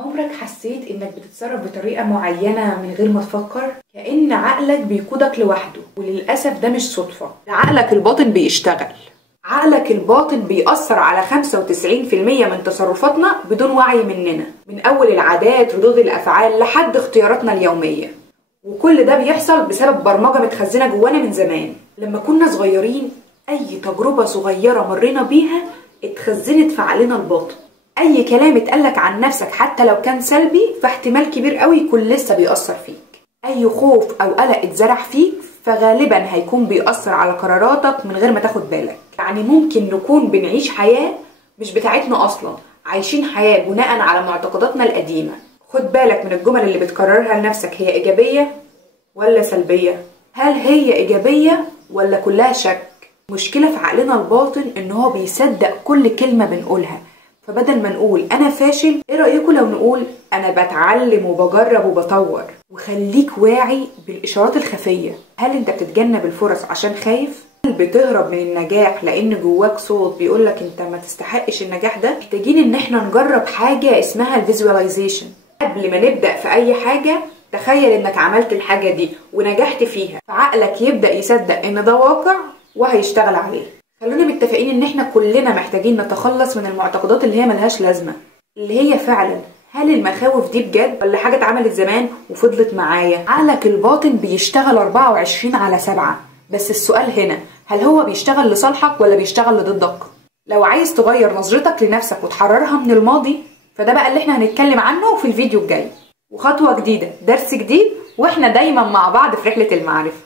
عمرك حسيت انك بتتصرف بطريقة معينة من غير ما تفكر؟ كأن عقلك بيقودك لوحده، وللأسف ده مش صدفة، ده عقلك الباطن بيشتغل. عقلك الباطن بيأثر على 95% من تصرفاتنا بدون وعي مننا، من أول العادات ردود الأفعال لحد اختياراتنا اليومية. وكل ده بيحصل بسبب برمجة متخزنة جوانا من زمان. لما كنا صغيرين أي تجربة صغيرة مرينا بيها اتخزنت في عقلنا الباطن. اي كلام اتقالك عن نفسك حتى لو كان سلبي فاحتمال كبير قوي يكون لسه بيأثر فيك. اي خوف او قلق اتزرع فيك فغالبا هيكون بيأثر على قراراتك من غير ما تاخد بالك. يعني ممكن نكون بنعيش حياة مش بتاعتنا اصلا، عايشين حياة بناء على معتقداتنا القديمة. خد بالك من الجمل اللي بتكررها لنفسك، هي ايجابية ولا سلبية؟ هل هي ايجابية ولا كلها شك؟ مشكلة في عقلنا الباطن ان هو بيصدق كل كلمة بنقولها. فبدل ما نقول انا فاشل، ايه رأيكم لو نقول انا بتعلم وبجرب وبطور؟ وخليك واعي بالاشارات الخفية. هل انت بتتجنب الفرص عشان خايف؟ هل بتهرب من النجاح لان جواك صوت بيقولك انت ما تستحقش النجاح ده؟ محتاجين ان احنا نجرب حاجة اسمها الفيزواليزيشن. قبل ما نبدأ في اي حاجة تخيل انك عملت الحاجة دي ونجحت فيها، فعقلك يبدأ يصدق ان ده واقع وهيشتغل عليه. خلونا متفقين ان احنا كلنا محتاجين نتخلص من المعتقدات اللي هي ملهاش لازمة، اللي هي فعلا هل المخاوف دي بجد ولا حاجة اتعملت زمان وفضلت معايا؟ عقلك الباطن بيشتغل 24/7، بس السؤال هنا هل هو بيشتغل لصالحك ولا بيشتغل لضدك؟ لو عايز تغير نظرتك لنفسك وتحررها من الماضي فده بقى اللي احنا هنتكلم عنه في الفيديو الجاي، وخطوة جديدة درس جديد، واحنا دايما مع بعض في رحلة المعرفة.